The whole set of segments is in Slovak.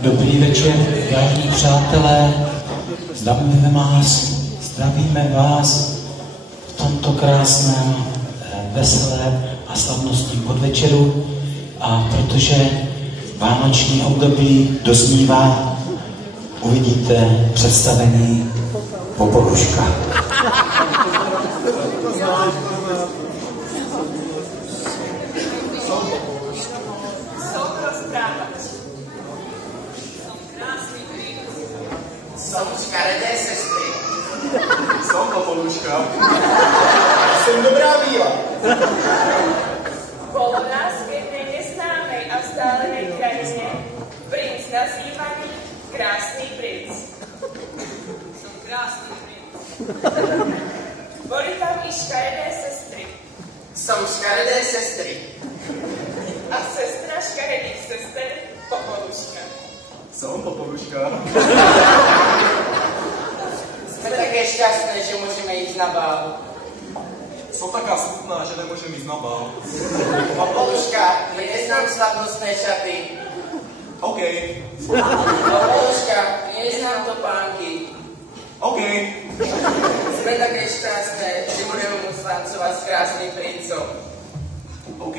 Dobrý večer, vážení přátelé, zdravíme vás v tomto krásném, veselém a slavnostním podvečeru, a protože vánoční období doznívá, uvidíte představení Popoluška. Som škaredé sestry. Som Popoluška. Som dobrá víla. Bolo nás v jednej neznámej a vzdálenej krajine princ nazývaný Krásny princ. Som krásny princ. Boli tam i škaredé sestry. Som škaredé sestry. A sestra škaredých sester Popoluška. Som Popoluška. Sme také šťastné, že môžeme ísť na bál. Som taká smutná, že nemôžem ísť na bál. Popoluška, prinies nám slavnostné šaty. OK. Popoluška, prinies nám topánky. OK. Sme také šťastné, že budeme môcť tancovať s krásnym princom. OK.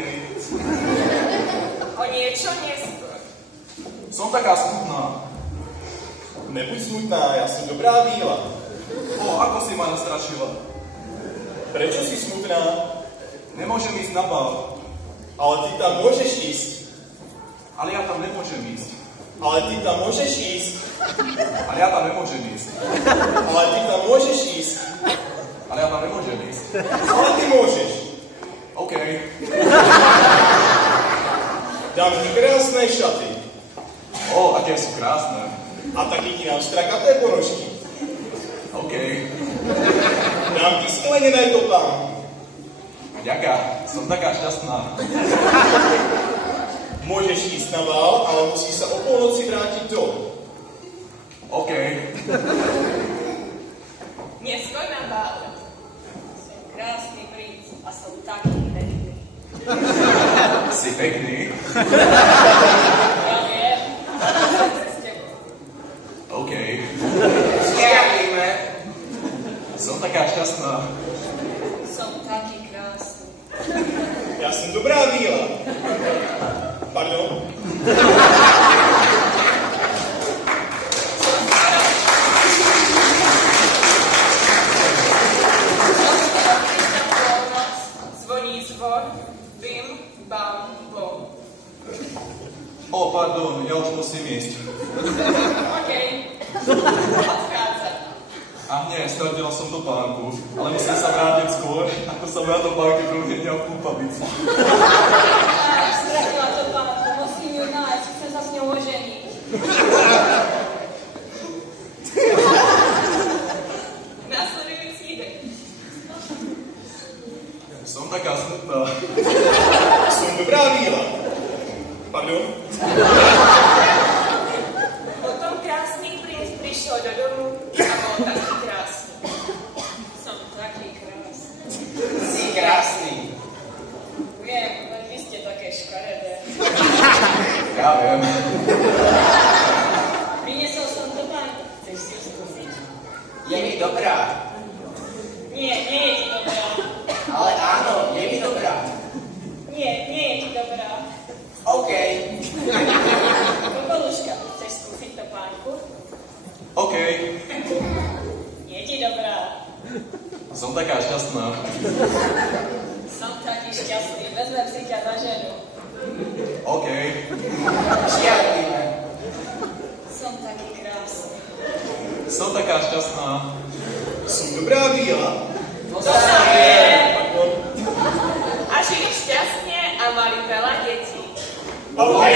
O niečo neskôr. Som taká smutná. Nebuď smutná, ja som dobrá víla. Ako si ma nastrašila. Prečo si smutná? Nemôžem ísť na bál. Ale ty tam môžeš ísť. Ale ja tam nemôžem ísť. Ale ty tam môžeš ísť. Ale ja tam nemôžem ísť. Ale ty tam môžeš ísť. Ale ja tam nemôžem ísť. Ale ty môžeš. OK. Dám ti krásne šaty. Aké sú krásne. A taky ti dám strakaté ponožky. OK. Dám ti sklenené topánky. Ďaká, som taká šťastná. Môžeš ísť na bál, ale musíš sa o polnoci vrátiť domov. OK. Neskôr na bále. Som krásny princ a som taký pekný. Si pekný? Ja viem. S tebou. OK. Žiarlíme. Som taká šťastná. Som taký krásny. Ja som dobrá víla. Pardon? Zvoní zvon, bim, bam, bom. Pardon, ja už musím ísť. OK. Odchádzam. Nie, stratila som topánku, ale musím sa vrátiť skôr, ako sa moja topánky promienia v kúpavici. Stratila topánku, musím ju nájsť, chcem sa s ňou oženiť. Nasledujúci deň. Som taká smutná. Som dobrá víla. Pardon? Potom krásny princ prišiel do domu a bol taký krásny. Som taký krásny. Si krásny. Viem, len vy ste také škaredé. Ja viem. Priniesol som topánku, chceš si ju skúsiť? Je mi dobrá. Nie, nie je ti dobrá. Ale áno, je mi dobrá. Nie, nie je ti dobrá. OK. Popoluška, chceš skúsiť topánku? OK. Je ti dobrá. Som taká šťastná. Som taký šťastný, vezmem si ťa za ženu. OK. Žiarlíme. Som taký krásny. Som taká šťastná. Som dobrá víla. To sa vie. A žili šťastne a mali veľa detí. OK.